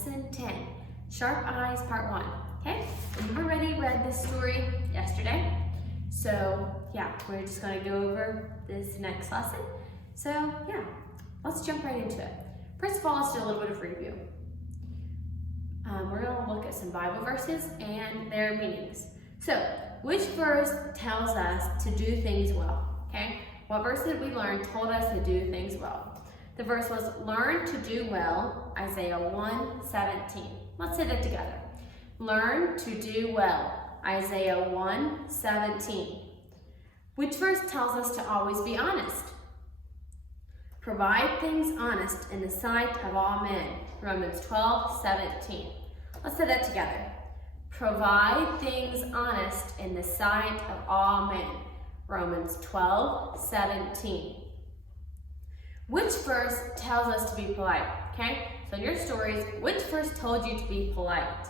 Lesson 10, Sharp Eyes, Part 1. Okay, we've already read this story yesterday. So yeah, we're just gonna go over this next lesson. So yeah, let's jump right into it. First of all, let's do a little bit of review. We're gonna look at some Bible verses and their meanings. So, which verse tells us to do things well? Okay, what verse did we learn told us to do things well? The verse was, learn to do well, Isaiah 1:17. Let's say that together. Learn to do well, Isaiah 1:17. Which verse tells us to always be honest? Provide things honest in the sight of all men, Romans 12:17. Let's say that together. Provide things honest in the sight of all men, Romans 12:17. Which verse tells us to be polite? Okay, so in your stories, which verse told you to be polite?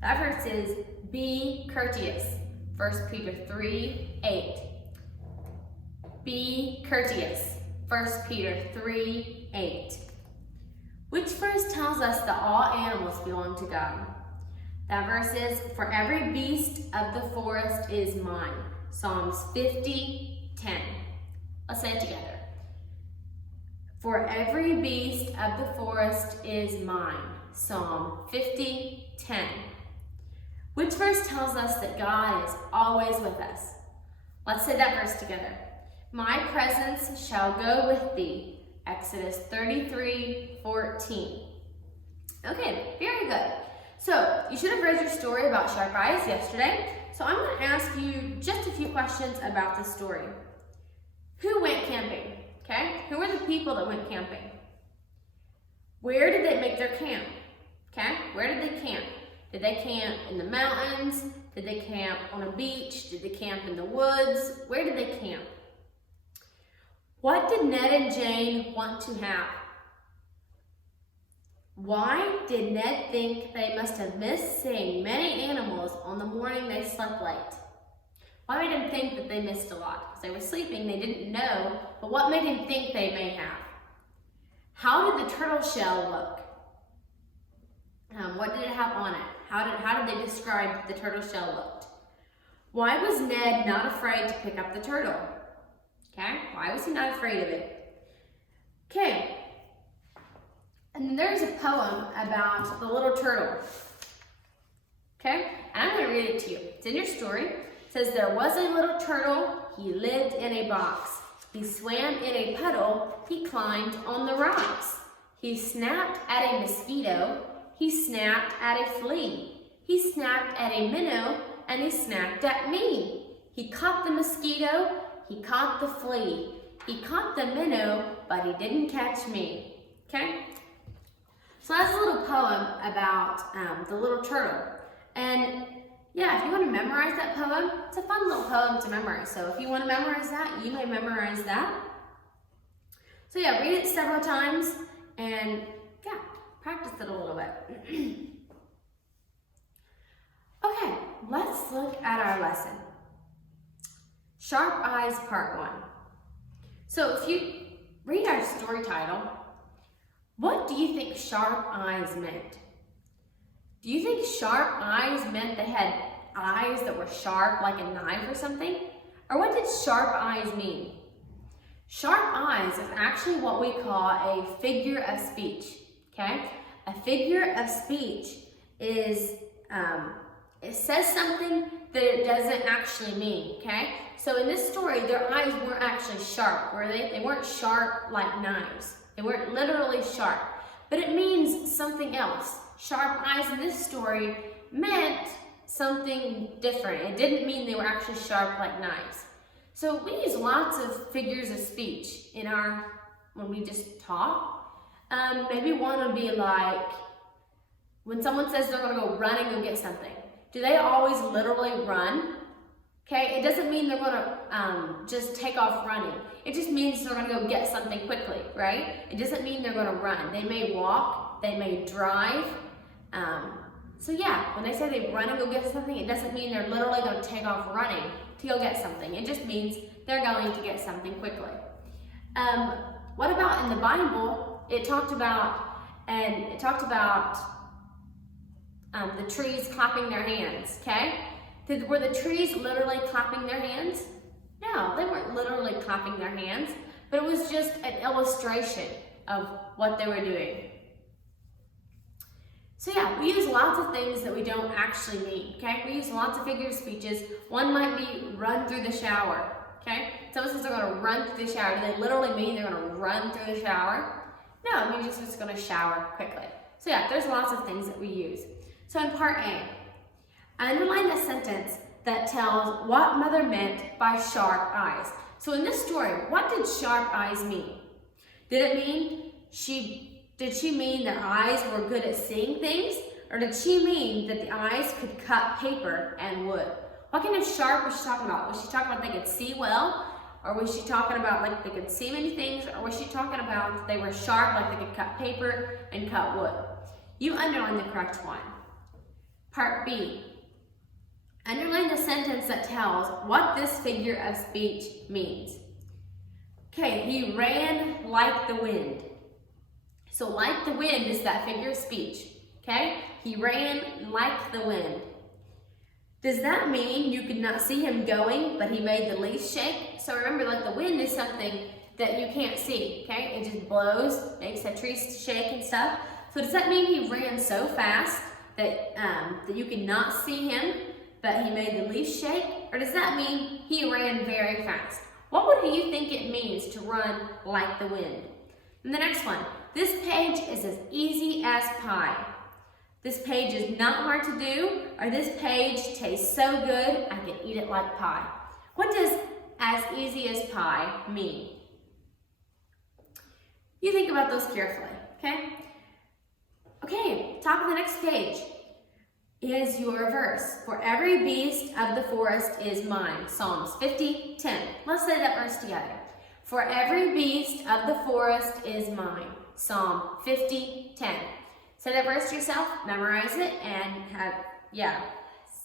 That verse is, be courteous, 1 Peter 3:8. Be courteous, 1 Peter 3:8. Which verse tells us that all animals belong to God? That verse is, for every beast of the forest is mine, Psalms 50:10. Let's say it together. For every beast of the forest is mine, Psalm 50:10. Which verse tells us that God is always with us? Let's say that verse together. My presence shall go with thee, Exodus 33:14. Okay, very good. So, you should have read your story about sharp eyes yesterday. So I'm going to ask you just a few questions about the story. Who went camping? Okay, who were the people that went camping? Where did they make their camp? Okay, where did they camp? Did they camp in the mountains? Did they camp on a beach? Did they camp in the woods? Where did they camp? What did Ned and Jane want to have? Why did Ned think they must have missed seeing many animals on the morning they slept late? Why made him think that they missed a lot? Because they were sleeping, they didn't know, but what made him think they may have? How did the turtle shell look? What did it have on it? How did they describe the turtle shell looked? Why was Ned not afraid to pick up the turtle? Okay, why was he not afraid of it? Okay, and then there's a poem about the little turtle. Okay, and I'm going to read it to you. It's in your story. It says, there was a little turtle, he lived in a box. He swam in a puddle, he climbed on the rocks. He snapped at a mosquito, he snapped at a flea. He snapped at a minnow, and he snapped at me. He caught the mosquito, he caught the flea. He caught the minnow, but he didn't catch me. Okay? So that's a little poem about the little turtle. And yeah, if you want to memorize that poem, it's a fun little poem to memorize. So if you want to memorize that, you may memorize that. So yeah, read it several times and yeah, practice it a little bit. Okay, let's look at our lesson. Sharp Eyes, Part 1. So if you read our story title, what do you think sharp eyes meant? Do you think sharp eyes meant they had eyes that were sharp like a knife or something? Or what did sharp eyes mean? Sharp eyes is actually what we call a figure of speech, okay? A figure of speech is, it says something that it doesn't actually mean, okay? So in this story, their eyes weren't actually sharp, were they? They weren't sharp like knives. They weren't literally sharp, but it means something else. Sharp eyes in this story meant something different. It didn't mean they were actually sharp like knives. So we use lots of figures of speech in when we just talk. Maybe one would be like, when someone says they're gonna go run and go get something, do they always literally run? Okay, it doesn't mean they're gonna just take off running. It just means they're gonna go get something quickly, right? It doesn't mean they're gonna run. They may walk, they may drive. So yeah, when they say they run and go get something, it doesn't mean they're literally gonna take off running to go get something. It just means they're going to get something quickly. What about in the Bible? It talked about the trees clapping their hands, okay? Were the trees literally clapping their hands? No, they weren't literally clapping their hands, but it was just an illustration of what they were doing. So yeah, we use lots of things that we don't actually mean, okay? We use lots of figure of speeches. One might be run through the shower, okay? Someone says they're gonna run through the shower. Do they literally mean they're gonna run through the shower? No, it means just gonna shower quickly. So yeah, there's lots of things that we use. So in part A, underline the sentence that tells what mother meant by sharp eyes. So in this story, what did sharp eyes mean? Did she mean that eyes were good at seeing things? Or did she mean that the eyes could cut paper and wood? What kind of sharp was she talking about? Was she talking about they could see well? Or was she talking about like they could see many things? Or was she talking about they were sharp, like they could cut paper and cut wood? You underline the correct one. Part B. Underline the sentence that tells what this figure of speech means. Okay, he ran like the wind. So like the wind is that figure of speech, okay? He ran like the wind. Does that mean you could not see him going, but he made the leaves shake? So remember, like the wind is something that you can't see, okay? It just blows, makes the trees shake and stuff. So does that mean he ran so fast that, that you could not see him, but he made the leaves shake? Or does that mean he ran very fast? What do you think it means to run like the wind? And the next one, this page is as easy as pie. This page is not hard to do, or this page tastes so good I can eat it like pie. What does as easy as pie mean? You think about those carefully, okay? Okay, top of the next page is your verse. For every beast of the forest is mine. Psalms 50:10. Let's say that verse together. For every beast of the forest is mine. Psalm 50:10. Say that verse to yourself, memorize it, and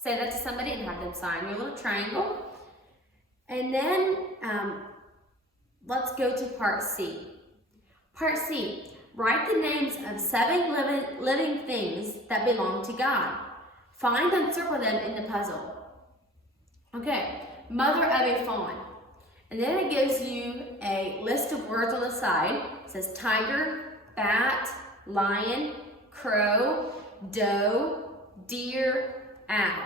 say that to somebody and have them sign your little triangle. And then let's go to part C. Part C, write the names of 7 living things that belong to God. Find and circle them in the puzzle. Okay, mother of a fawn. And then it gives you a list of words on the side. It says tiger, bat, lion, crow, doe, deer, owl.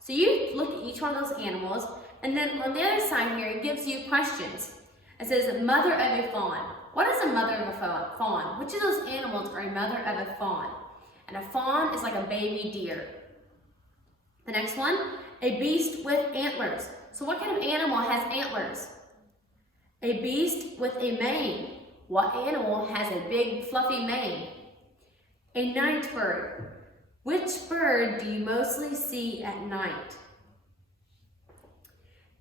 So you look at each one of those animals, and then on the other side here, it gives you questions. It says mother of a fawn. What is a mother of a fawn? Which of those animals are a mother of a fawn? And a fawn is like a baby deer. The next one, a beast with antlers. So what kind of animal has antlers? A beast with a mane. What animal has a big fluffy mane? A night bird. Which bird do you mostly see at night?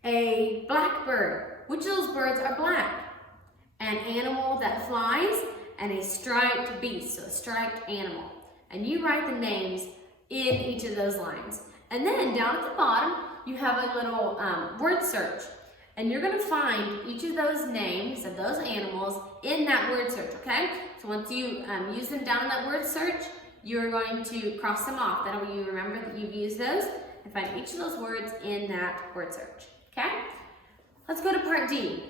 A blackbird. Which of those birds are black? An animal that flies, and a striped beast, so a striped animal. And you write the names in each of those lines. And then down at the bottom, you have a little word search. And you're gonna find each of those names of those animals in that word search, okay? So once you use them down in that word search, you're going to cross them off. That way you remember that you've used those and find each of those words in that word search, okay? Let's go to part D.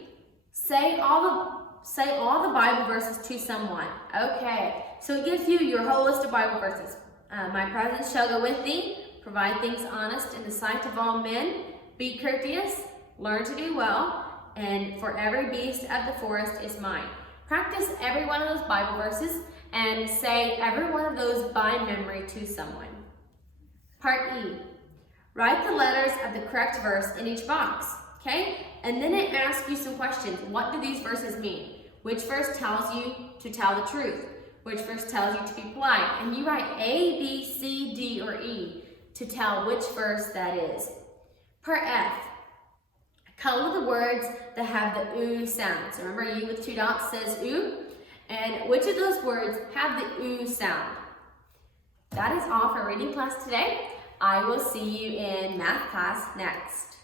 Say all the Bible verses to someone. Okay, so it gives you your whole list of Bible verses. My presence shall go with thee, provide things honest in the sight of all men, be courteous, learn to do well, and for every beast of the forest is mine. Practice every one of those Bible verses and say every one of those by memory to someone. Part E. Write the letters of the correct verse in each box, okay? And then it asks you some questions. What do these verses mean? Which verse tells you to tell the truth? Which verse tells you to be polite? And you write A, B, C, D, or E to tell which verse that is. Part F. Color the words that have the oo sound. So remember, U with 2 dots says oo. And which of those words have the oo sound? That is all for reading class today. I will see you in math class next.